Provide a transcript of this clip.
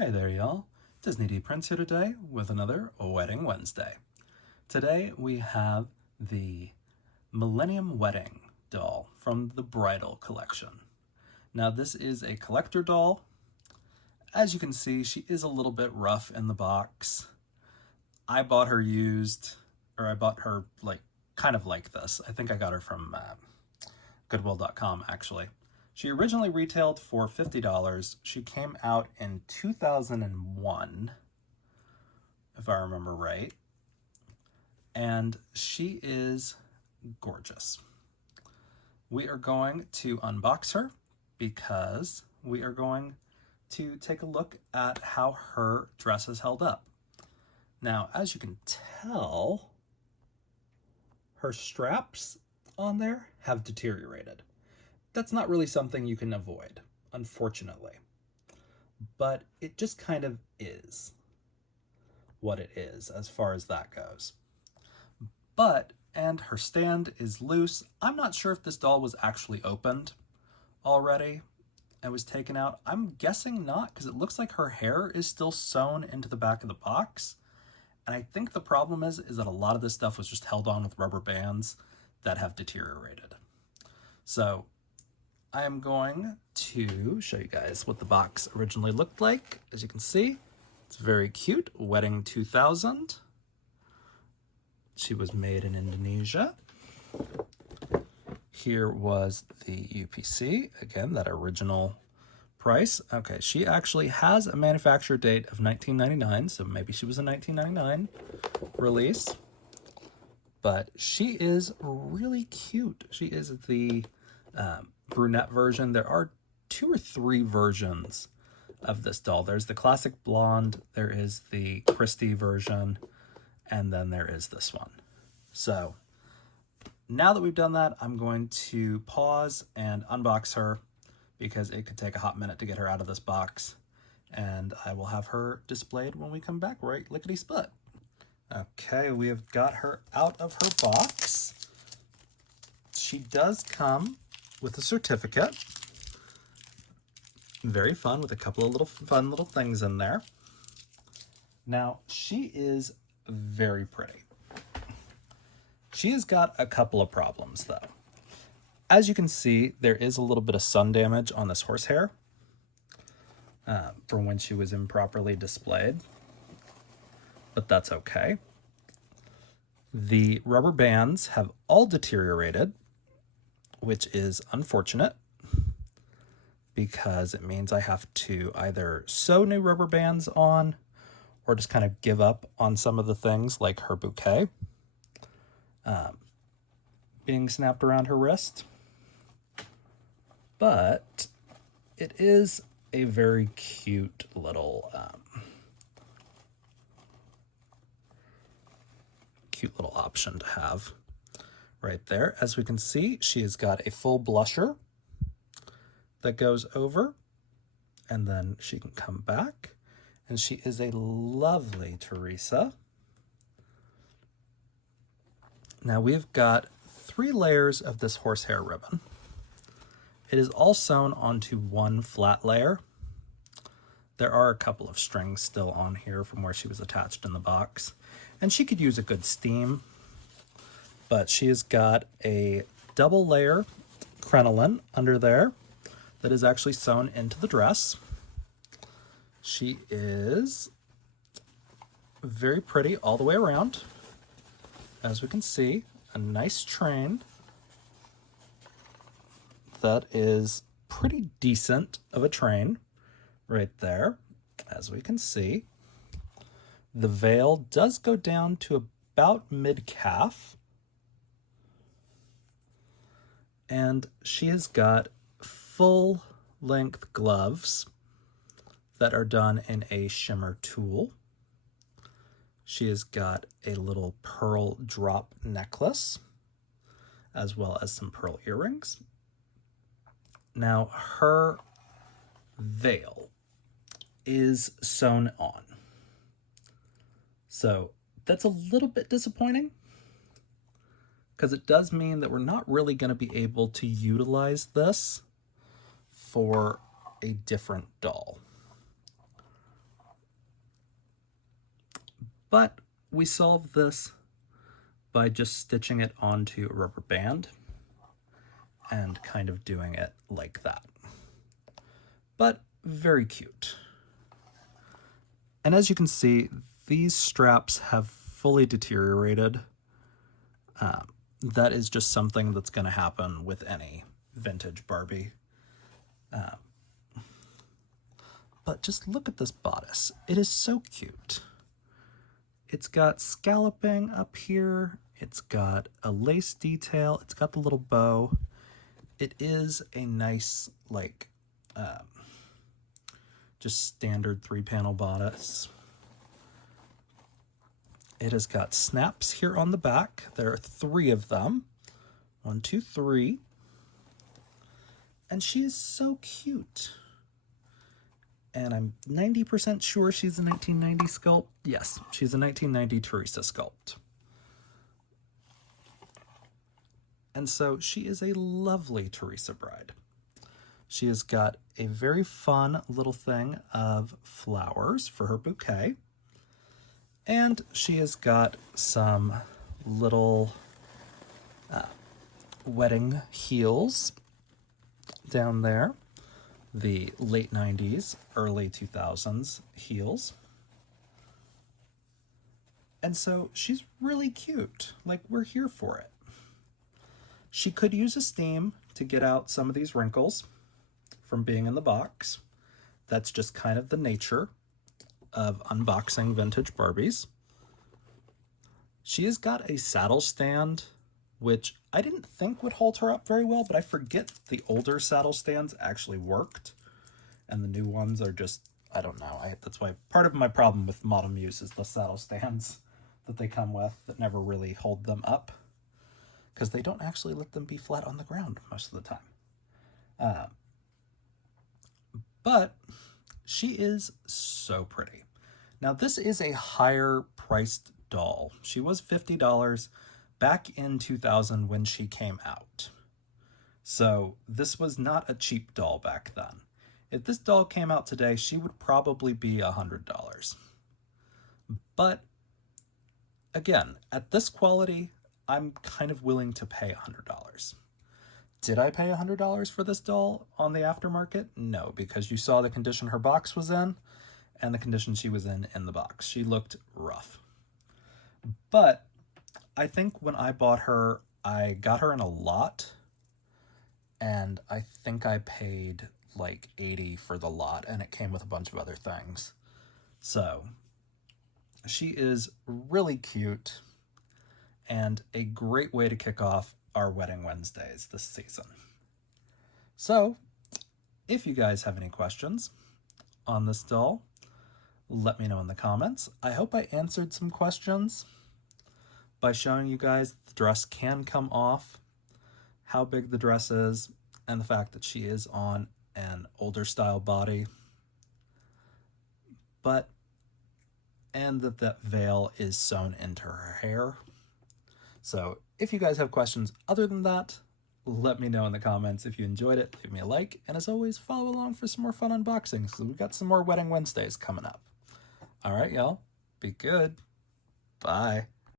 Hey there, y'all. Disney D Prince here today with another Wedding Wednesday. Today we have the Millennium Wedding doll from the Bridal Collection. Now this is a collector doll. As you can see, she is a little bit rough in the box. I bought her used, or I bought her kind of like this. I think I got her from Goodwill.com actually. She originally retailed for $50. She came out in 2001, if I remember right. And she is gorgeous. We are going to unbox her because we are going to take a look at how her dress is held up. Now, as you can tell, her straps on there have deteriorated. That's not really something you can avoid, unfortunately. But it just kind of is what it is as far as that goes. And her stand is loose. I'm not sure if this doll was actually opened already and was taken out. I'm guessing not, because it looks like her hair is still sewn into the back of the box. And I think the problem is that a lot of this stuff was just held on with rubber bands that have deteriorated. So I am going to show you guys what the box originally looked like. As you can see, it's very cute. Wedding 2000. She was made in Indonesia. Here was the UPC. Again, that original price. Okay, she actually has a manufacturer date of 1999, so maybe she was a 1999 release. But she is really cute. She is the brunette version. There are 2 or 3 versions of this doll. There's the classic blonde, there is the Christie version, and then there is this one. So now that we've done that, I'm going to pause and unbox her because it could take a hot minute to get her out of this box, and I will have her displayed when we come back right lickety-split. Okay, we have got her out of her box. She does come with a certificate. Very fun, with a couple of fun little things in there. Now, she is very pretty. She has got a couple of problems, though. As you can see, there is a little bit of sun damage on this horsehair from when she was improperly displayed, but that's okay. The rubber bands have all deteriorated, which is unfortunate because it means I have to either sew new rubber bands on or just kind of give up on some of the things like her bouquet being snapped around her wrist. But it is a very cute little option to have right there. As we can see, she has got a full blusher that goes over, and then she can come back, and she is a lovely Teresa. Now we've got 3 layers of this horsehair ribbon. It is all sewn onto one flat layer. There are a couple of strings still on here from where she was attached in the box, and she could use a good steam, but she has got a double layer crinoline under there that is actually sewn into the dress. She is very pretty all the way around. As we can see, a nice train that is pretty decent of a train right there. As we can see, the veil does go down to about mid-calf, and she has got full-length gloves that are done in a shimmer tulle. She has got a little pearl drop necklace, as well as some pearl earrings. Now, her veil is sewn on. So that's a little bit disappointing, because it does mean that we're not really going to be able to utilize this for a different doll. But we solved this by just stitching it onto a rubber band and kind of doing it like that. But very cute. And as you can see, these straps have fully deteriorated. That is just something that's going to happen with any vintage Barbie. But just look at this bodice. It is so cute. It's got scalloping up here. It's got a lace detail. It's got the little bow. It is a nice, like, just standard 3-panel bodice. It has got snaps here on the back. There are 3 of them. 1, 2, 3. And she is so cute. And I'm 90% sure she's a 1990 sculpt. Yes, she's a 1990 Teresa sculpt. And so she is a lovely Teresa bride. She has got a very fun little thing of flowers for her bouquet. And she has got some little wedding heels down there. The late 90s, early 2000s heels. And so she's really cute. Like, we're here for it. She could use a steam to get out some of these wrinkles from being in the box. That's just kind of the nature of unboxing vintage Barbies. She has got a saddle stand, which I didn't think would hold her up very well, but I forget the older saddle stands actually worked, and the new ones are just, I don't know. That's why part of my problem with Model Muse is the saddle stands that they come with that never really hold them up, because they don't actually let them be flat on the ground most of the time. But she is so pretty. Now, this is a higher priced doll. She was $50 back in 2000 when she came out. So this was not a cheap doll back then. If this doll came out today, she would probably be $100. But again, at this quality, I'm kind of willing to pay $100. Did I pay $100 for this doll on the aftermarket? No, because you saw the condition her box was in and the condition she was in the box. She looked rough. But I think when I bought her, I got her in a lot, and I think I paid like $80 for the lot, and it came with a bunch of other things. So she is really cute and a great way to kick off our Wedding Wednesdays this season. So if you guys have any questions on this doll, let me know in the comments. I hope I answered some questions by showing you guys the dress can come off, how big the dress is, and the fact that she is on an older style body, and that veil is sewn into her hair. So if you guys have questions other than that, let me know in the comments. If you enjoyed it, leave me a like, and as always, follow along for some more fun unboxings, because we've got some more Wedding Wednesdays coming up. All right, y'all, be good. Bye.